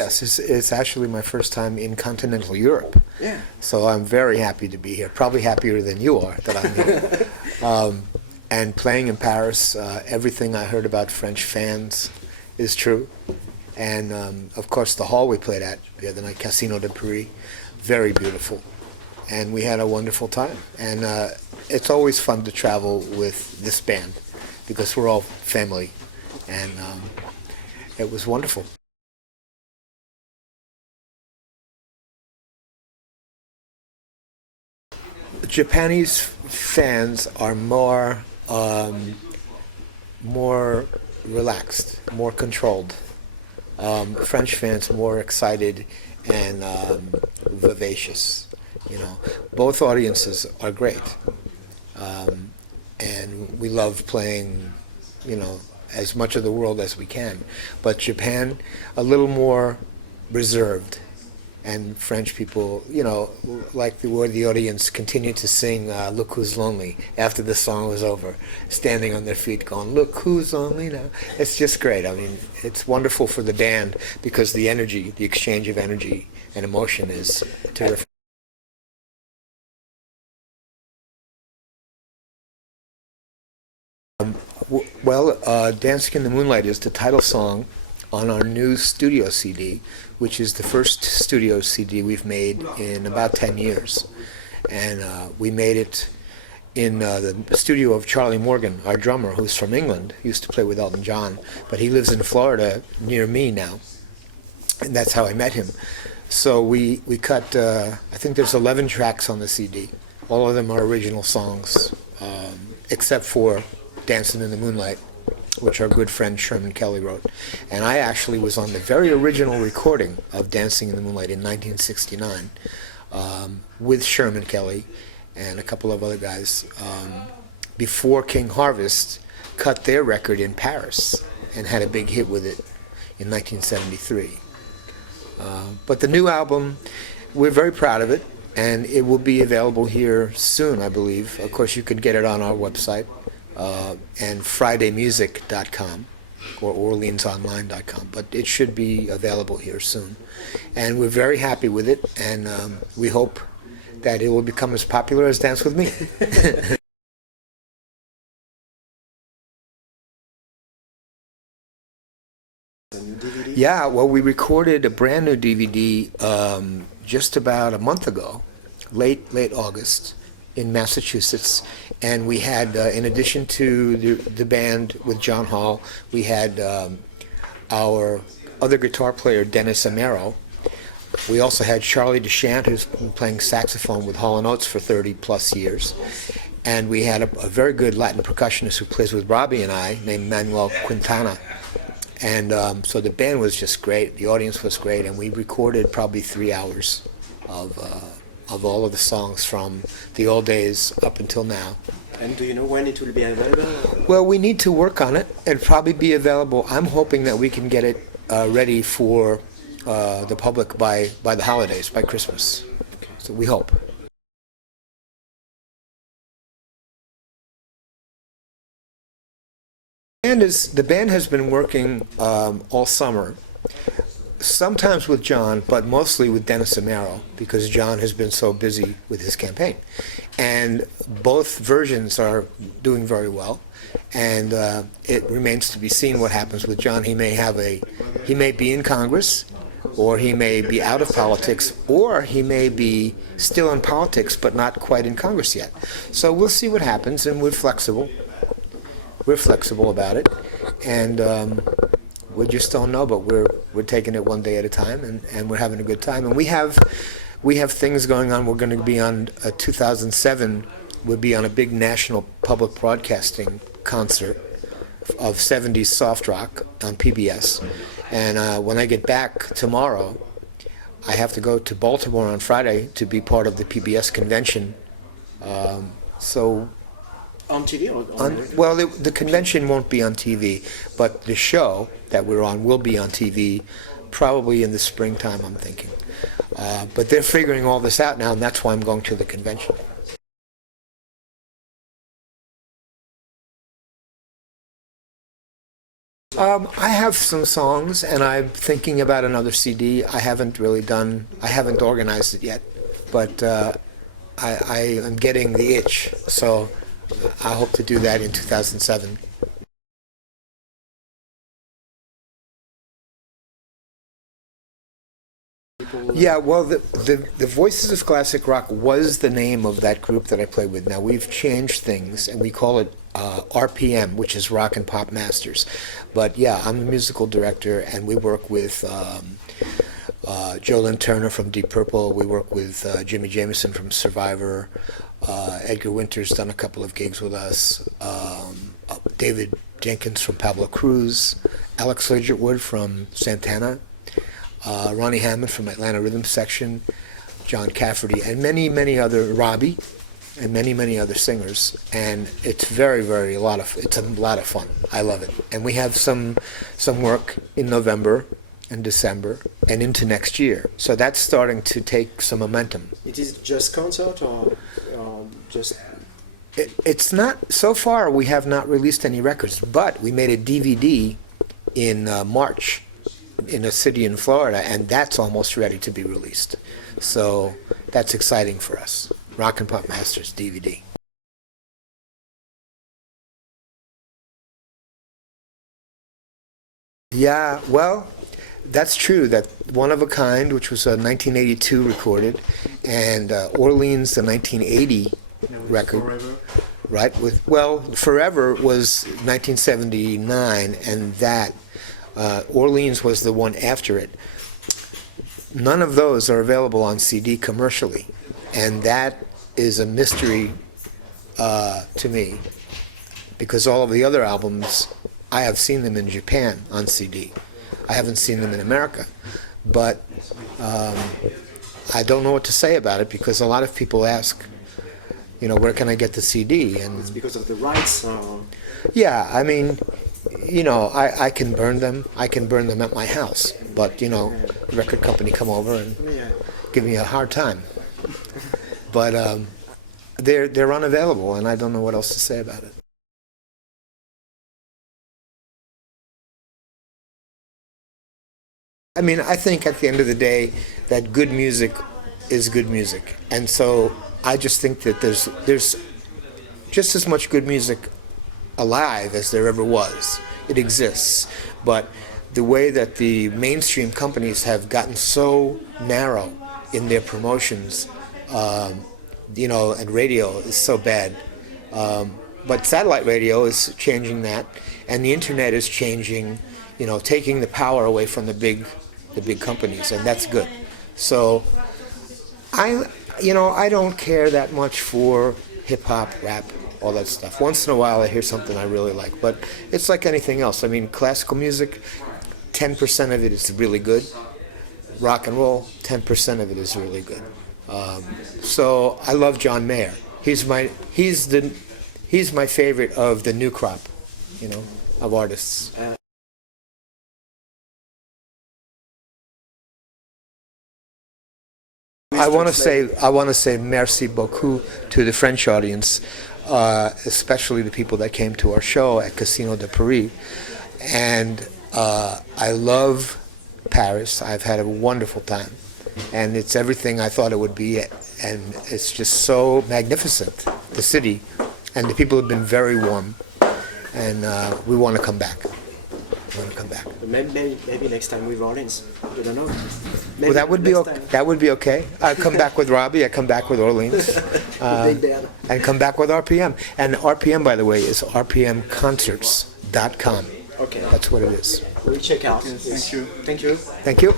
Yes, it's actually my first time in continental Europe. Yeah. So I'm very happy to be here. Probably happier than you are that I'm here. And playing in Paris, everything I heard about French fans is true. And of course, the hall we played at the other night, Casino de Paris, very beautiful. And we had a wonderful time. And it's always fun to travel with this band because we're all family. And it was wonderful. Japanese fans are more relaxed, more controlled. French fans more excited and vivacious. You know, both audiences are great, and we love playing, you know, as much of the world as we can. But Japan, a little more reserved. And French people, you know, like the audience continued to sing "Look Who's Lonely" after the song was over, standing on their feet, going, "Look who's lonely now." It's just great. I mean, it's wonderful for the band because the energy, the exchange of energy and emotion is terrific. "Dancing in the Moonlight" is the title song on our new studio CD, which is the first studio CD we've made in about 10 years. And we made it in the studio of Charlie Morgan, our drummer, who's from England, used to play with Elton John, but he lives in Florida near me now. And that's how I met him. So we cut, I think there's 11 tracks on the CD. All of them are original songs, except for "Dancing in the Moonlight," which our good friend Sherman Kelly wrote. And I actually was on the very original recording of "Dancing in the Moonlight" in 1969 with Sherman Kelly and a couple of other guys before King Harvest cut their record in Paris and had a big hit with it in 1973. But the new album, we're very proud of it, and it will be available here soon, I believe. Of course, you can get it on our website. And FridayMusic.com or OrleansOnline.com, but it should be available here soon. And we're very happy with it, and we hope that it will become as popular as Dance With Me. Yeah, well, we recorded a brand new DVD just about a month ago, late August, in Massachusetts, and we had, in addition to the band with John Hall, we had our other guitar player, Dennis Amaro. We also had Charlie DeChant, who's been playing saxophone with Hall & Oates for 30 plus years, and we had a very good Latin percussionist who plays with Robbie and I, named Manuel Quintana. And so the band was just great, the audience was great, and we recorded probably 3 hours of all of the songs from the old days up until now. And do you know when it will be available? Well, we need to work on it. It'll probably be available. I'm hoping that we can get it ready for the public by the holidays, by Christmas. Okay. So we hope. The band has been working all summer. Sometimes with John, but mostly with Dennis Amaro, because John has been so busy with his campaign. And both versions are doing very well, and it remains to be seen what happens with John. He may be in Congress, or he may be out of politics, or he may be still in politics but not quite in Congress yet. So we'll see what happens, and we're flexible. We're flexible about it, and we just don't know, but we're taking it one day at a time, and we're having a good time. And we have things going on. We're going to be on 2007. We'll be on a big national public broadcasting concert of 70s soft rock on PBS. And when I get back tomorrow, I have to go to Baltimore on Friday to be part of the PBS convention. On TV or well, the convention won't be on TV, but the show that we're on will be on TV probably in the springtime, I'm thinking. But they're figuring all this out now, and that's why I'm going to the convention. I have some songs, and I'm thinking about another CD. I haven't organized it yet, but I am getting the itch, so I hope to do that in 2007. Yeah, well, the Voices of Classic Rock was the name of that group that I played with. Now, we've changed things, and we call it RPM, which is Rock and Pop Masters. But yeah, I'm the musical director, and we work with Joe Lynn Turner from Deep Purple. We work with Jimmy Jamison from Survivor. Edgar Winter's done a couple of gigs with us. David Jenkins from Pablo Cruz. Alex Ligertwood from Santana. Ronnie Hammond from Atlanta Rhythm Section, John Cafferty, and many other, Robbie, and many other singers. And it's very, it's a lot of fun. I love it. And we have some work in November and December and into next year. So that's starting to take some momentum. It is just concert or just... It's not, so far we have not released any records, but we made a DVD in March in a city in Florida, and that's almost ready to be released. So that's exciting for us. Rock and Pop Masters DVD. Yeah, well, that's true. That One of a Kind, which was a 1982 recorded, and Orleans, the 1980 record. Forever. Right? Forever was 1979, and that Orleans was the one after it. None of those are available on CD commercially, and that is a mystery to me, because all of the other albums, I have seen them in Japan on CD. I haven't seen them in America, but I don't know what to say about it, because a lot of people ask, where can I get the CD? And It's because of the rights. yeah, I mean, I can burn them. I can burn them at my house. But, the record company come over and Yeah. give me a hard time. But they're unavailable, and I don't know what else to say about it. I mean, I think at the end of the day that good music is good music. And so I just think that there's just as much good music alive as there ever was. It exists. But the way that the mainstream companies have gotten so narrow in their promotions, and radio is so bad. But satellite radio is changing that, and the internet is changing, taking the power away from the big companies, and that's good. So I don't care that much for hip hop, rap, all that stuff. Once in a while I hear something I really like, but it's like anything else. I mean, classical music, 10% of it is really good. Rock and roll, 10% of it is really good. So I love John Mayer. He's my favorite of the new crop, of artists. I want to say merci beaucoup to the French audience, especially the people that came to our show at Casino de Paris. And I love Paris. I've had a wonderful time, and it's everything I thought it would be. And it's just so magnificent, the city, and the people have been very warm. And we want to come back. Maybe next time with Orleans. You don't know. Maybe Well, that would be next okay. time. That would be okay. I come back with Robbie. I come back with Orleans, Big band. and come back with RPM. And RPM, by the way, is rpmconcerts.com. Okay. That's what it is. We'll check out. Thank you. Thank you. Thank you.